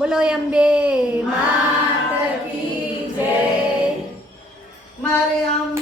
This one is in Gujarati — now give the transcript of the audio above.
બોલો અંબે માત કી જય. મારે અંબે